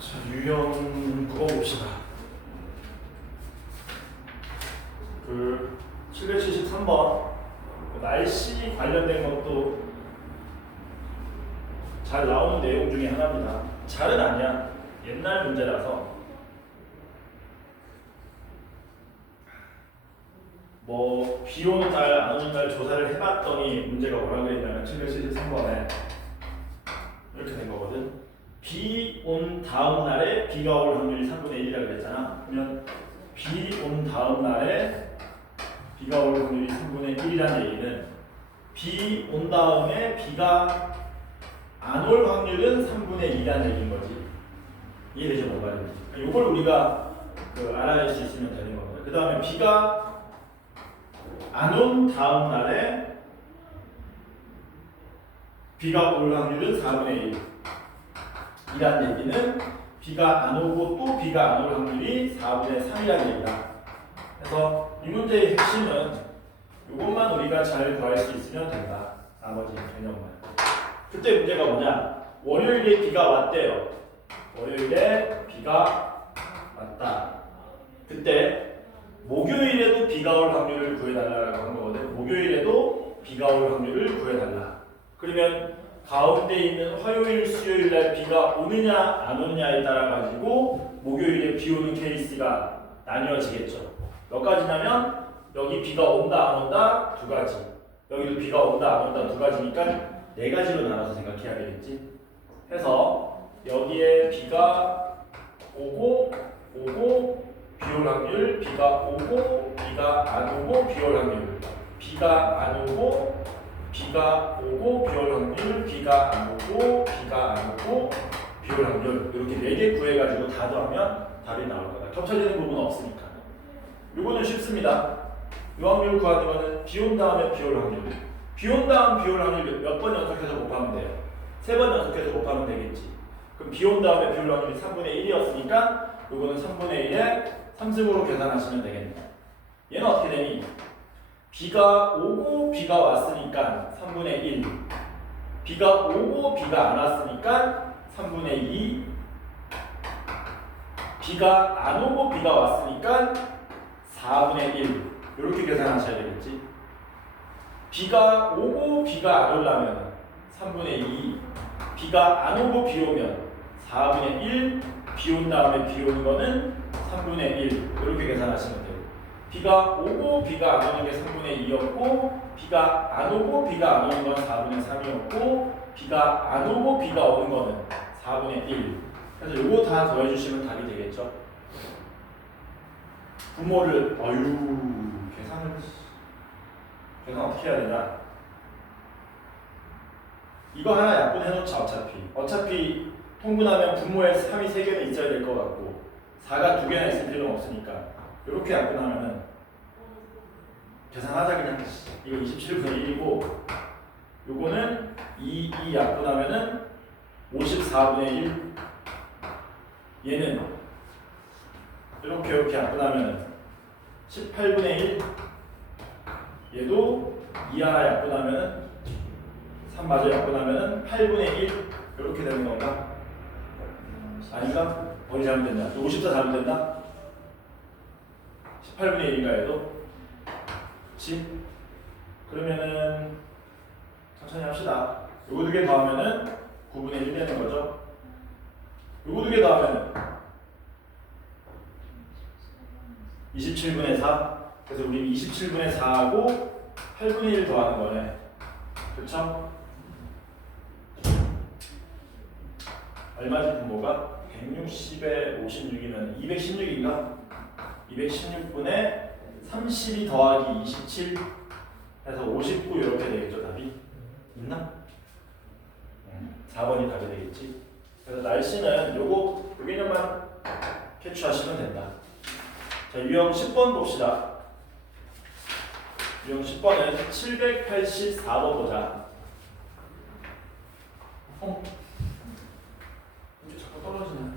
자, 유형 9번 봅시다. 773번 날씨 관련된 것도 잘 나오는 내용 중에 하나입니다. 잘은 아니야. 옛날 문제라서 비 오는 날, 안 오는 날 조사를 해봤더니 문제가 뭐라 그랬냐면 773번에 이렇게 된 거거든. 비 온 다음 날에 비가 올 확률이 3분의 1이라고 그랬잖아. 그러면 비 온 다음 날에 비가 올 확률이 3분의 1이라는 얘기는 비 온 다음에 비가 안 올 확률은 3분의 2라는 얘기인 거지. 이해되죠? 뭔 말인지. 이걸 우리가 알아낼 수 있으면 되는 거거든. 그 다음에 비가 안 온 다음 날에 비가 올 확률은 4분의 1이라는 얘기는 비가 안 오고 또 비가 안 올 확률이 4분의 3이라는 얘기다. 그래서 이 문제의 핵심은 이것만 우리가 잘 구할 수 있으면 된다. 나머지 개념만. 그때 문제가 뭐냐? 월요일에 비가 왔대요. 월요일에 비가 왔다. 그때 목요일에도 비가 올 확률을 구해달라고 한 거거든. 목요일에도 비가 올 확률을 구해달라. 그러면 가운데 있는 화요일, 수요일 날 비가 오느냐 안 오느냐에 따라 가지고 목요일에 비 오는 케이스가 나뉘어지겠죠. 몇 가지냐면 여기 비가 온다 안 온다 두 가지, 여기도 비가 온다 안 온다 두 가지니까 네 가지로 나눠서 생각해야 되겠지. 해서 여기에 비가 오고 비 올 확률, 비가 오고 비가 안 오고 비 올 확률, 비가 안 오고 비가 오고 비 올 확률, 비가 안 오고 비가 안 오고 비 올 확률, 이렇게 4개 구해가지고 다 더하면 답이 나올 거다. 겹쳐지는 부분은 없으니까. 이거는 쉽습니다. 이 확률 구하는 거는 비 온 다음에 비 올 확률, 비 온 다음 비 올 확률 몇 번 연속해서 곱하면 돼요? 3번 연속해서 곱하면 되겠지. 그럼 비 온 다음에 비 올 확률이 3분의 1이었으니까 이거는 3분의 1에 3승으로 계산하시면 되겠네. 얘는 어떻게 되니? 비가 오고 비가 왔으니까 3분의 1, 비가 오고 비가 안 왔으니까 3분의 2, 비가 안 오고 비가 왔으니까 4분의 1, 이렇게 계산하셔야 되겠지. 비가 오고 비가 안 오려면 3분의 2, 비가 안 오고 비 오면 4분의 1, 비 온 다음에 비 오는 거는 3분의 1, 이렇게 계산하시면 돼요. 비가 오고 비가 안 오는 게 3분의 2였고, 비가 안 오고 비가 안 오는 건 4분의 3이었고, 비가 안 오고 비가 오는 거는 4분의 1. 그래서 요거 다 더해주시면 답이 되겠죠. 분모를 계산 어떻게 해야 되나? 이거 하나 약분해 놓자. 어차피 통분하면 분모에 3이 3개는 있어야 될 것 같고 4가 2개나 있을 필요는 없으니까 이렇게 약분하면은 계산하자. 그냥 이거 27분의 1이고 요거는 2 약분하면은 54분의 1, 얘는 이렇게 약분하면은 18분의 1, 얘도 2 하나 약분하면은 3 마저 약분하면은 8분의 1, 이렇게 되는 건가? 아닌가? 어디 잘못됐나? 54 잘못됐나? 18분의 1인가 해도? 그치? 그러면은 천천히 합시다. 요거 2개 더하면은 9분의 1 되는 거죠? 요거 2개 더하면은 27분의 4. 그래서 우리 27분의 4하고 8분의 1 더하는 거네. 그쵸? 얼마지 분모가? 160에 56이면 216인가? 216분에 32 더하기 27 해서 59 이렇게 되겠죠. 답이? 있나? 4번이 답이 되겠지. 그래서 날씨는 요거 요 개념만 캐치하시면 된다. 자, 유형 10번 봅시다. 유형 10번은 784번 보자. 이게 자꾸 떨어지네.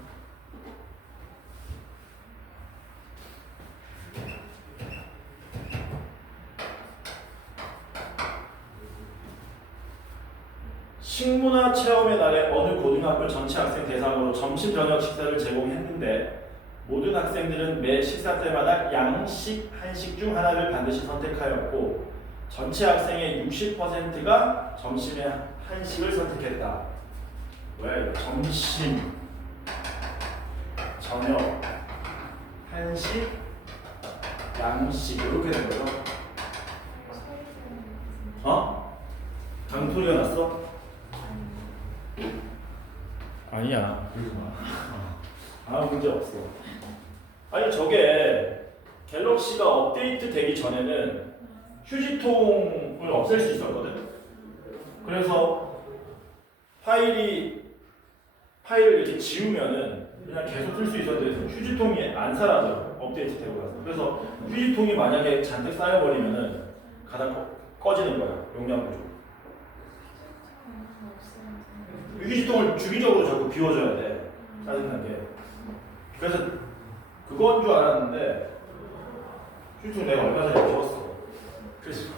식문화 체험의 날에 어느 고등학교 전체 학생 대상으로 점심 저녁 식사를 제공했는데 모든 학생들은 매 식사 때마다 양식, 한식 중 하나를 반드시 선택하였고 전체 학생의 60%가 점심에 한식을 선택했다. 왜? 점심, 저녁, 한식, 양식 이렇게 된 거죠. 어? 강토리가 났어? 아니야. 아무 문제 없어. 아니 저게 갤럭시가 업데이트 되기 전에는 휴지통을 없앨 수 있었거든. 그래서 파일을 이렇게 지우면은 그냥 계속 쓸 수 있었는데 휴지통이 안 사라져. 업데이트 되고 나서. 그래서 휴지통이 만약에 잔뜩 쌓여버리면은 가다 꺼지는 거야. 용량 부족. 휴지통을 주기적으로 자꾸 비워줘야 돼. 짜증나게. 그래서 그건 줄 알았는데 휴지통 내가 얼마 전에 비웠어. 그래서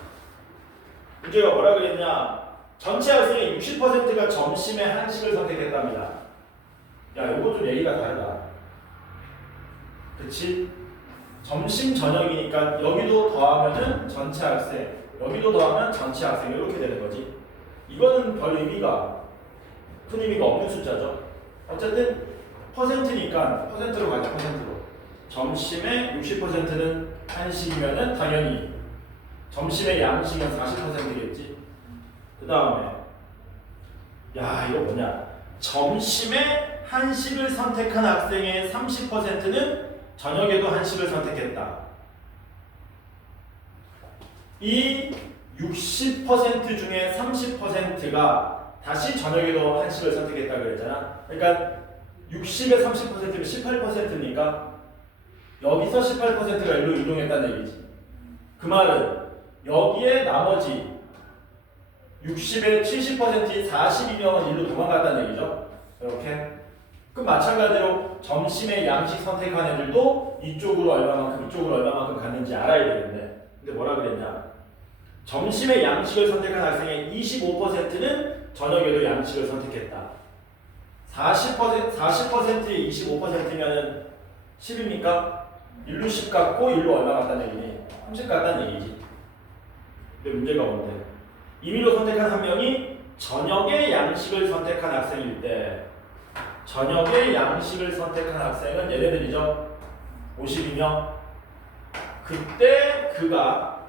문제가 뭐라 그랬냐? 전체 학생의 60%가 점심에 한식을 선택했답니다. 야, 이거 좀 얘기가 다르다. 그치? 점심 저녁이니까 여기도 더하면은 전체 학생, 여기도 더하면 전체 학생 이렇게 되는 거지. 이거는 별 의미가 큰 의미가 없는 숫자죠. 어쨌든 퍼센트니까 퍼센트로 가자. 퍼센트로. 점심의 60%는 한식이면은 당연히 점심의 양식은 40%겠지. 그 다음에 야 이거 뭐냐? 점심에 한식을 선택한 학생의 30%는 저녁에도 한식을 선택했다. 이 60% 중에 30%가 다시 저녁에도 한식을 선택했다 그랬잖아. 그러니까 60에 30%면 18%니까 여기서 18%가 일로 이동했다는 얘기지. 그 말은 여기에 나머지 60의 70%인 42명은 일로 도망갔다는 얘기죠. 이렇게. 그럼 마찬가지로 점심에 양식 선택한 애들도 이쪽으로 얼마만큼 이쪽으로 얼마만큼 갔는지 알아야 되는데 근데 뭐라 그랬냐? 점심에 양식을 선택한 학생의 25%는 저녁에도 양식을 선택했다. 40%의 25%면은 10입니까? 일로 10 갔고 일로 얼마 갔다는 얘기니? 30 갔다는 얘기지. 근데 문제가 뭔데? 임의로 선택한 한 명이 저녁에 양식을 선택한 학생일 때 저녁에 양식을 선택한 학생은 얘네들이죠. 52명. 그때 그가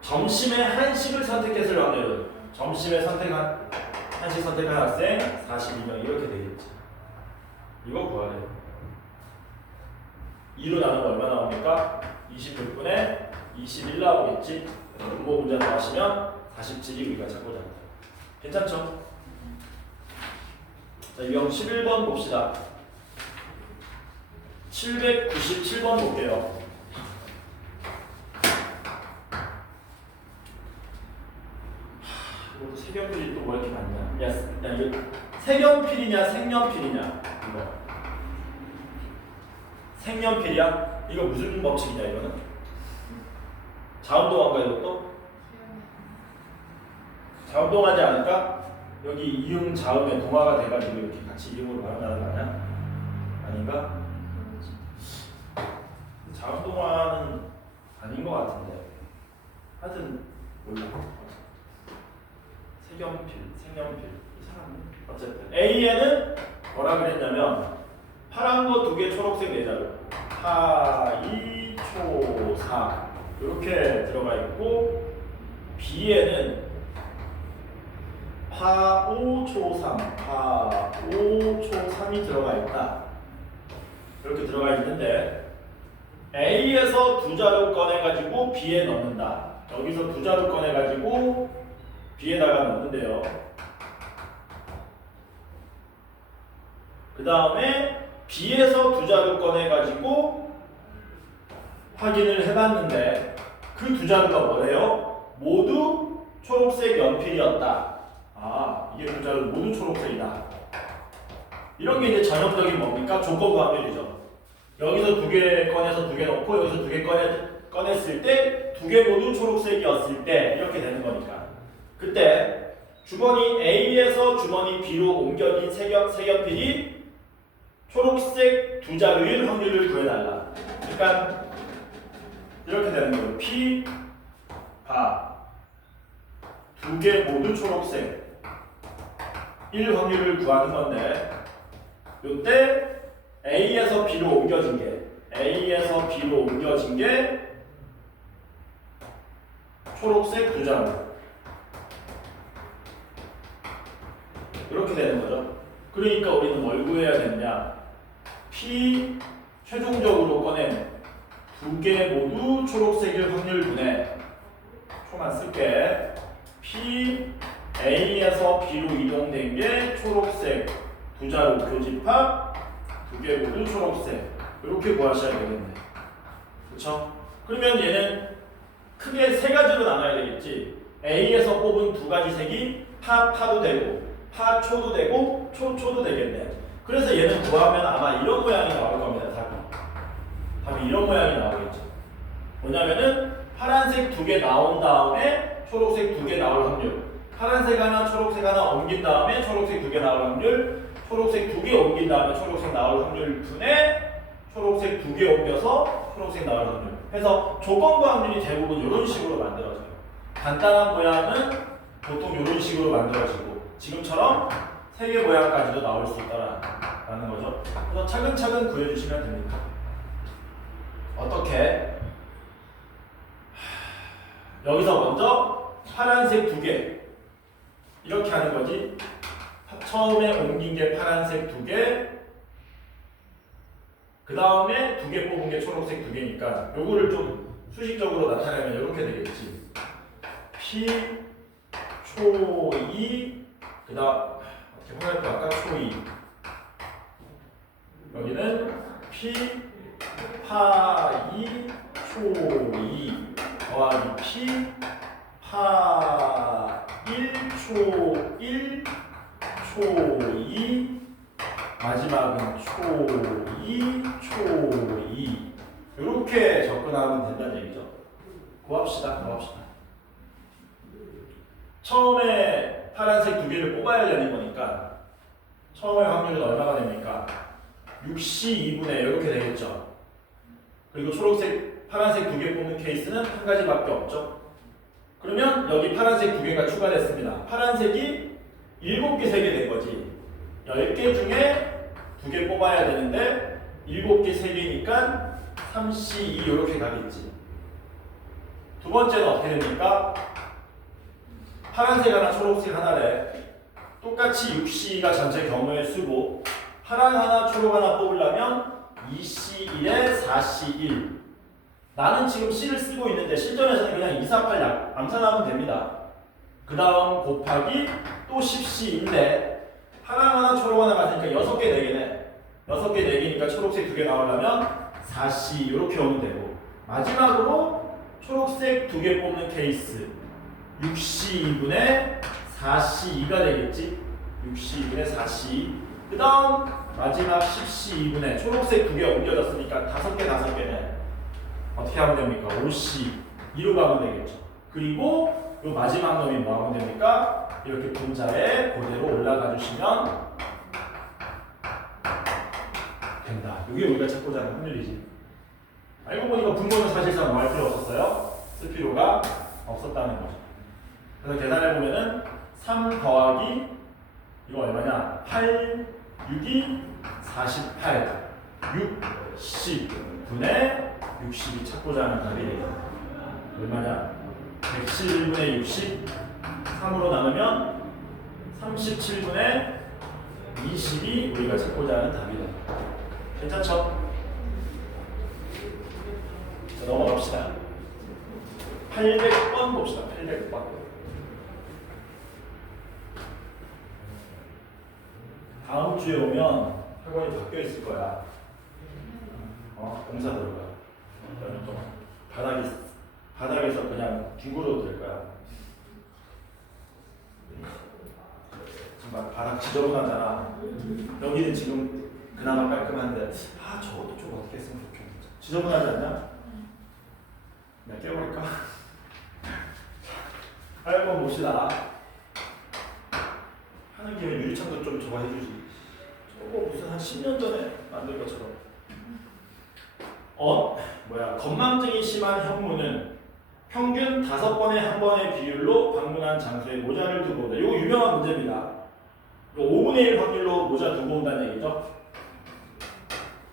점심에 한식을 선택했을 확률은 점심에 한식 선택한 학생 42명 이렇게 되겠지. 이거 구하래. 2로 나누면 얼마 나옵니까? 26분에 21 나오겠지. 분모 문제 나오시면 47이 우리가 찾고자 합니다. 괜찮죠? 자, 유형 11번 봅시다. 797번 볼게요. 이것도 색연필이 또 뭐 이렇게 많냐? 야 이거 색연필이냐 색연필이냐? 이거 색연필이야? 이거 무슨 법칙이냐 이거는? 자운동한가 이것도? 자운동하지 않을까? 여기 이응 자음에 동화가 돼가지고 이렇게 같이 이응으로 발음하는 거 아니야? 아닌가? 자운동화는 아닌 것 같은데. 하여튼 몰라. 색연필. 이상하네. 어쨌든 A에는 뭐라 그랬냐면 파란 거 2개, 초록색 4자루. 파, 2, 초, 4 이렇게 들어가 있고 B에는 파, 5, 초, 3 파, 5, 초, 3이 들어가 있다. 이렇게 들어가 있는데 A에서 2자루 꺼내가지고 B에 넣는다. 여기서 2자루 꺼내가지고 B에다가 넣는데요. 그 다음에 B에서 2자루 꺼내가지고 확인을 해봤는데 그 2자루가 뭐래요? 모두 초록색 연필이었다. 아, 이게 2자루 모두 초록색이다. 이런 게 이제 전형적인 뭡니까? 조건 확률이죠. 여기서 2개 꺼내서 2개 넣고 여기서 2개 꺼냈을 때 2개 모두 초록색이었을 때 이렇게 되는 거니까. 그때 주머니 A에서 주머니 B로 옮겨진 색연필이 초록색 두 자루일 확률을 구해달라. 그러니까 이렇게 되는 거예요. P가 두 개 모두 초록색 일 확률을 구하는 건데, 요때 A에서 B로 옮겨진 게 초록색 두 자루 이렇게 되는 거죠. 그러니까 우리는 뭘 구해야 되느냐? P 최종적으로 꺼낸 두 개 모두 초록색일 확률 분의 초만 쓸게. P A에서 B로 이동된 게 초록색 두 자루 교집합 두 개 모두 초록색 이렇게 구하셔야 되겠네. 그렇죠? 그러면 얘는 크게 세 가지로 나눠야 되겠지. A에서 뽑은 두 가지 색이 파도 되고 파초도 되고 초도 되겠네. 그래서 얘는 구하면 아마 이런 모양이 나올 겁니다. 답이 이런 모양이 나오겠죠. 뭐냐면은 파란색 두 개 나온 다음에 초록색 두 개 나올 확률, 파란색 하나 초록색 하나 옮긴 다음에 초록색 두 개 나올 확률, 초록색 두 개 옮긴 다음에 초록색 나올 확률 분의 초록색 두 개 옮겨서 초록색 나올 확률 해서 조건부 확률이 대부분 이런 식으로 만들어져요. 간단한 모양은 보통 이런 식으로 만들어지고 지금처럼 세 개 모양까지도 나올 수 있다라는 거죠. 그래서 차근차근 구해주시면 됩니다. 어떻게? 여기서 먼저 파란색 두 개 이렇게 하는 거지. 처음에 옮긴 게 파란색 두 개, 그 다음에 두 개 뽑은 게 초록색 두 개니까 요거를 좀 수식적으로 나타내면 이렇게 되겠지. P 초 2, 그 다음 어떻게 화살표 아까 초 2, 여기는 P 파 2 초 2 더하기 P 파 1 초 1 초 2 마지막은 초 2 초 2 이렇게 접근하면 된다는 얘기죠. 구합시다. 처음에 파란색 두 개를 뽑아야 되는 거니까 처음에 확률은 얼마가 됩니까? 6시 2분의 이렇게 되겠죠. 그리고 파란색 두 개 뽑는 케이스는 한 가지밖에 없죠. 그러면 여기 파란색 두 개가 추가됐습니다. 파란색이 7개 색이 된 거지. 10개 중에 두 개 뽑아야 되는데 7개 3개니까 3C2 이렇게 가겠지. 두 번째는 어떻게 됩니까? 파란색 하나 초록색 하나래. 똑같이 6C가 전체 경우의 수고 파란 하나 초록 하나 뽑으려면 2C1에 4C1. 나는 지금 C를 쓰고 있는데 실전에서는 그냥 2, 4, 8 암산하면 됩니다. 그 다음 곱하기 또 10C인데 파란 하나 초록 하나 같으니까 6개 4개네. 6개 4개니까 초록색 2개 나오려면 4C 이렇게 오면 되고, 마지막으로 초록색 2개 뽑는 케이스 6C2분의 4C2가 되겠지. 6C2분의 4C2. 그 다음 마지막 10C2분의 초록색 2개 옮겨졌으니까 5개네. 어떻게 하면 됩니까? 5C2로 가면 되겠죠. 그리고 이 마지막 놈이 뭐 하면 됩니까? 이렇게 분자에 그대로 올라가 주시면 된다. 이게 우리가 찾고자 하는 확률이지. 알고 보니까 분모는 사실상 뭐 할 필요 없었어요. 쓸 필요가 없었다는 거죠. 그래서 계산해 보면은 3 더하기 이거 얼마냐? 8, 6이 48, 60분의 60이 찾고자 하는 답이 얼마냐? 107분의 60 3으로 나누면 37분의 20이 우리가 찾고자 하는 답이다. 괜찮죠? 자, 넘어갑시다. 800번 봅시다. 800번. 다음 주에 오면 학원이 바뀌어 있을 거야. 공사 들어가. 그러면 좀 바닥에서 그냥 뒹굴어도 될 거야. 정말 바닥 지저분하잖아. 여기는 지금 그나마 깔끔한데 저것도 좀 어떻게 했으면 좋겠는데. 지저분하지 않냐? 내가 깨버릴까? 8번 봅시다. 하는 김에 유리창도 좀 저거 해주지. 저거 무슨 한 10년 전에 만든 것처럼. 건망증이 심한 형무는 평균 5번에 한 번의 비율로 방문한 장소에 모자를 두고 온다. 이거 유명한 문제입니다. 5분의 1 확률로 모자 두고 온다는 얘기죠.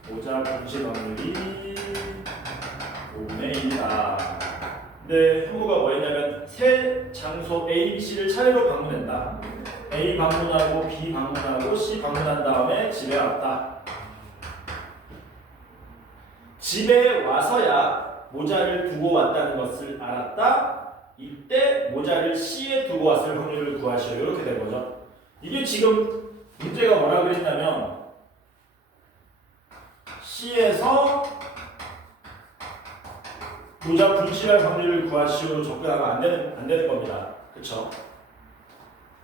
모자 분실 확률이 5분의 1이다. 근데 형무가 뭐였냐면 세 장소 A, B, C를 차례로 방문한다. A 방문하고 B 방문하고 C 방문한 다음에 집에 왔다. 집에 와서야 모자를 두고 왔다는 것을 알았다. 이때 모자를 C에 두고 왔을 확률을 구하시오. 이렇게 된 거죠. 이게 지금 문제가 뭐라 그랬냐면 C에서 모자 분실할 확률을 구하시오. 접근하면 안 되는 겁니다. 그렇죠?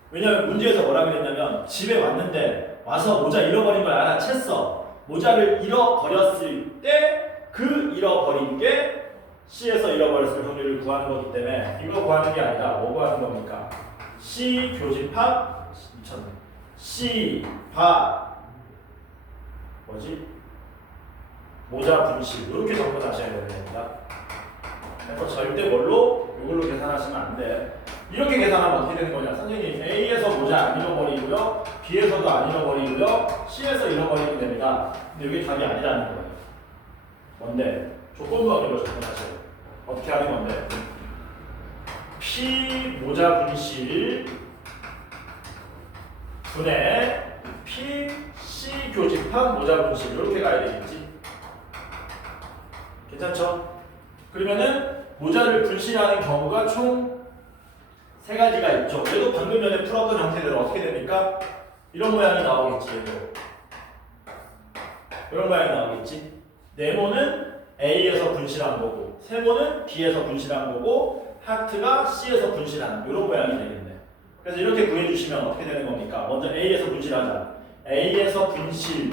왜냐하면 문제에서 뭐라 그랬냐면 집에 왔는데 와서 모자 잃어버린 걸 알아챘어. 모자를 잃어버렸을 때 그 잃어버린 게 C에서 잃어버렸을 확률을 구하는 거기 때문에 이거 구하는 게 아니라 뭐 구하는 겁니까? C 교집합 미쳤네. C 바 뭐지? 모자 분실 이렇게 접근하셔야 되는 겁니다. 그래서 절대 뭘로? 이걸로 계산하시면 안 돼. 이렇게 계산하면 어떻게 되는 거냐? 선생님 A에서 모자 안 잃어버리고요, B에서도 안 잃어버리고요, C에서 잃어버리면 됩니다. 근데 이게 답이 아니라는 거예요. 뭔데? 조건부학으로 접근하셔야 돼요. 어떻게 하는 건데? P 모자 분실 분의 P C 교집합 모자 분실 이렇게 가야 되겠지. 괜찮죠? 그러면은 모자를 분실하는 경우가 총 3가지가 있죠. 얘도 방금 전에 풀었던 형태대로 어떻게 됩니까? 이런 모양이 나오겠지. 얘도. 이런 모양이 나오겠지. 네모는 A에서 분실한 거고, 세모는 B에서 분실한 거고, 하트가 C에서 분실한 이런 모양이 되겠네. 그래서 이렇게 구해주시면 어떻게 되는 겁니까? 먼저 A에서 분실하자. A에서 분실.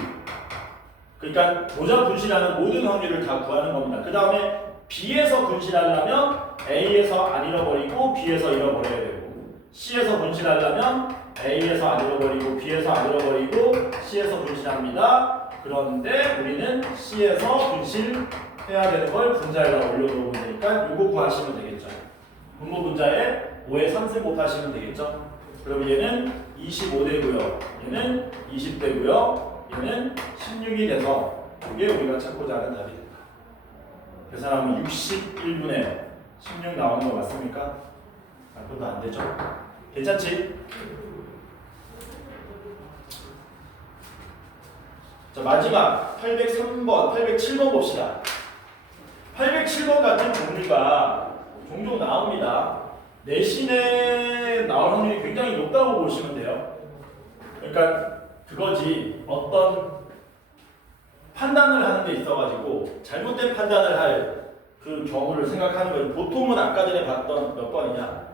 그러니까 모자 분실하는 모든 확률을 다 구하는 겁니다. 그 다음에 B에서 분실하려면 A에서 안 잃어버리고 B에서 잃어버려야 되고, C에서 분실하려면 A에서 안 잃어버리고 B에서 안 잃어버리고 C에서 분실합니다. 그런데 우리는 C에서 분실해야 되는 걸 분자에다 올려놓으면 되니까 이거 구하시면 되겠죠. 분모 분자에 5에 3승 곱하시면 되겠죠. 그럼 얘는 25되고요. 얘는 20되고요. 얘는 16이 돼서 이게 우리가 찾고자 하는 답이 된다. 계산하면 61분의 16 나오는 거 맞습니까? 그것도 안 되죠. 괜찮지? 자, 마지막 803번, 807번 봅시다. 807번 같은 종류가 종종 나옵니다. 내신에 나올 확률이 굉장히 높다고 보시면 돼요. 그러니까 그거지, 어떤 판단을 하는 데 있어가지고 잘못된 판단을 할 그 경우를 생각하는 거예요. 보통은 아까 전에 봤던 몇 번이냐?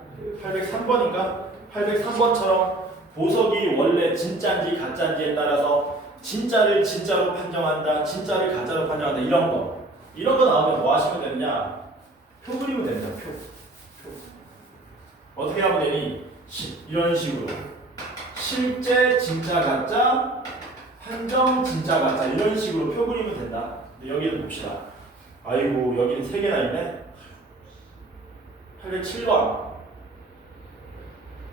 803번인가? 803번처럼 보석이 원래 진짜인지 가짜인지에 따라서 진짜를 진짜로 판정한다, 진짜를 가짜로 판정한다, 이런 거 나오면 뭐 하시면 되느냐? 표 그리면 됩니다. 표. 어떻게 하면 되니? 이런 식으로 실제 진짜 가짜, 판정 진짜 가짜, 이런 식으로 표 그리면 된다. 근데 여기를 봅시다. 아이고, 여기는 3개나 있네. 807번.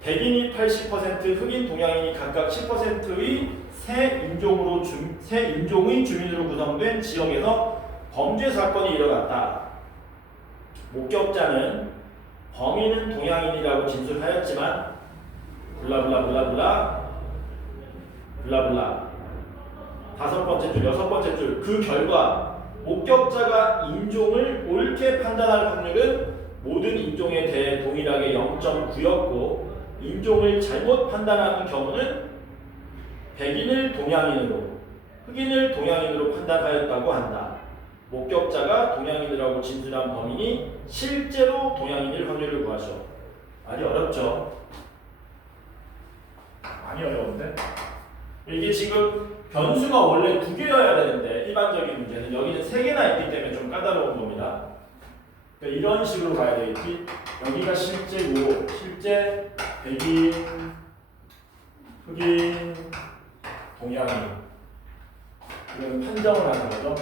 백인이 80%, 흑인, 동양인이 각각 10%의 세 인종의 주민으로 구성된 지역에서 범죄 사건이 일어났다. 목격자는 범인은 동양인이라고 진술하였지만 블라블라 5번째 줄, 6번째 줄, 그 결과 목격자가 인종을 옳게 판단할 확률은 모든 인종에 대해 동일하게 0.9였고 인종을 잘못 판단하는 경우는 백인을 동양인으로, 흑인을 동양인으로 판단하였다고 한다. 목격자가 동양인이라고 진술한 범인이 실제로 동양인일 확률을 구하죠. 많이 어렵죠? 많이 어려운데? 이게 지금 변수가 원래 2개여야 되는데 일반적인 문제는 여기는 3개나 있기 때문에 좀 까다로운 겁니다. 그러니까 이런 식으로 가야 되겠지. 여기가 실제고, 실제 백인, 흑인, 동양인. 이건 판정을 하는 거죠.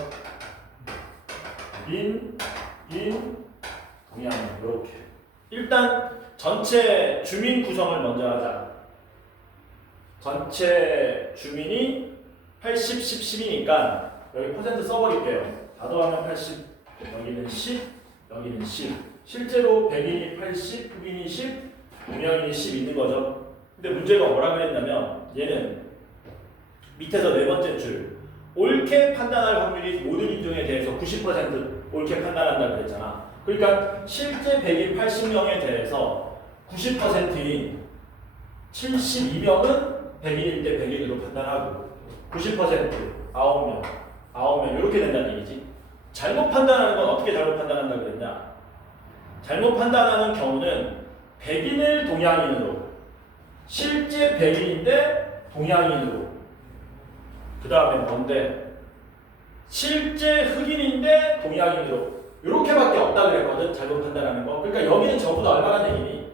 흑인, 동양인. 이렇게. 일단 전체 주민 구성을 먼저 하자. 전체 주민이 80, 10, 10이니까 여기 퍼센트 써버릴게요. 다 더하면 80, 여기는 10, 여기는 10. 실제로 백인이 80, 흑인이 10, 동양인이 10 있는 거죠. 근데 문제가 뭐라 그랬냐면 얘는 밑에서 네 번째 줄 옳게 판단할 확률이 모든 인종에 대해서 90% 옳게 판단한다고 그랬잖아. 그러니까 실제 백인 80명에 대해서 90%인 72명은 백인일 때 백인으로 판단하고 90% 9명 이렇게 된다는 얘기지. 잘못 판단하는 건 어떻게 잘못 판단한다고 그랬냐? 잘못 판단하는 경우는 백인을 동양인으로 실제 백인인데 동양인으로 그 다음에 뭔데? 실제 흑인인데 동양인으로 이렇게밖에 없다 그랬거든. 잘못 판단하는 거. 그러니까 여기는 전부 다 얼마나 얘기니?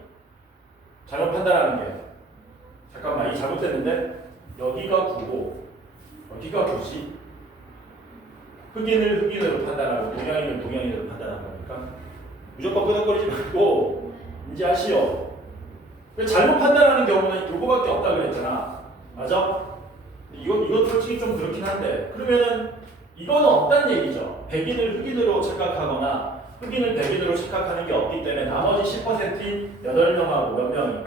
잘못 판단하는 게 잠깐만 이 잘못됐는데 여기가 9고 여기가 9지. 흑인을 흑인으로 판단하고 동양인을 동양인으로 판단하는 거니까 무조건 끄덕거리지 말고 이제 아시오. 잘못 판단하는 경우는 이거밖에 없다 그랬잖아. 맞아? 이거 솔직히 좀 그렇긴 한데 그러면은 이거는 없다는 얘기죠. 백인을 흑인으로 착각하거나 흑인을 백인으로 착각하는 게 없기 때문에 나머지 10%인 8명하고 몇 명이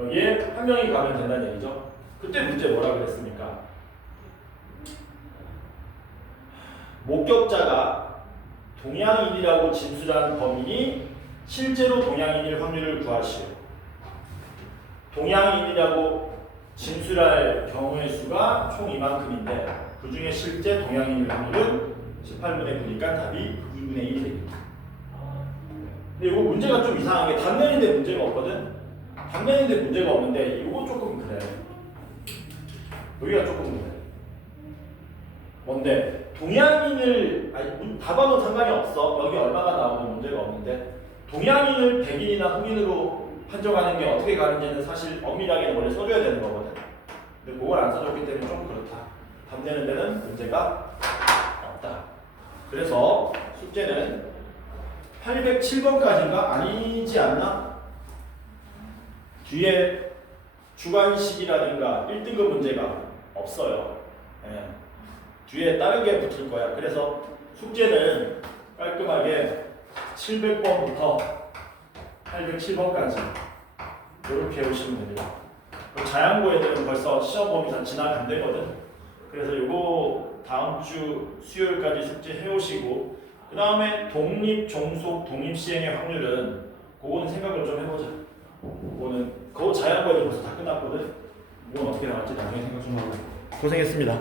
여기에 한 명이 가면 된다는 얘기죠. 그때 문제 뭐라 그랬습니까? 목격자가 동양인이라고 진술한 범인이 실제로 동양인일 확률을 구하시오. 동양인이라고 진술할 경우의 수가 총 이만큼인데 그 중에 실제 동양인일 확률은 18분의 9니까 답이 2분의 1이 됩니다. 근데 이거 문제가 좀 이상한 게 답면인데 문제가 없거든? 답면인데 문제가 없는데 이거 조금 그래. 여기가 조금 그래. 뭔데? 동양인을 답하고 상관이 없어. 여기 얼마가 나오는 문제가 없는데 동양인을 백인이나 흑인으로 판정하는 게 어떻게 가는지는 사실 엄밀하게 원래 써줘야 되는 거거든. 근데 그걸 안 써줬기 때문에 좀 그렇다. 답 내는 데는 문제가 없다. 그래서 숙제는 807번까지인가? 아니지 않나? 뒤에 주관식이라든가 1등급 문제가 없어요. 예. 뒤에 다른 게 붙을 거야. 그래서 숙제는 깔끔하게 700번부터 807번까지 이렇게 해오시면 됩니다. 자양고 애들은 벌써 시험 범위 다 지나간 되거든. 그래서 이거 다음 주 수요일까지 숙제 해오시고 그 다음에 독립, 종속, 독립 시행의 확률은 그거는 생각을 좀 해보자. 그거 자양고 애들 벌써 다 끝났거든. 이건 어떻게 나갈지 나중에 생각 좀 하고. 고생했습니다.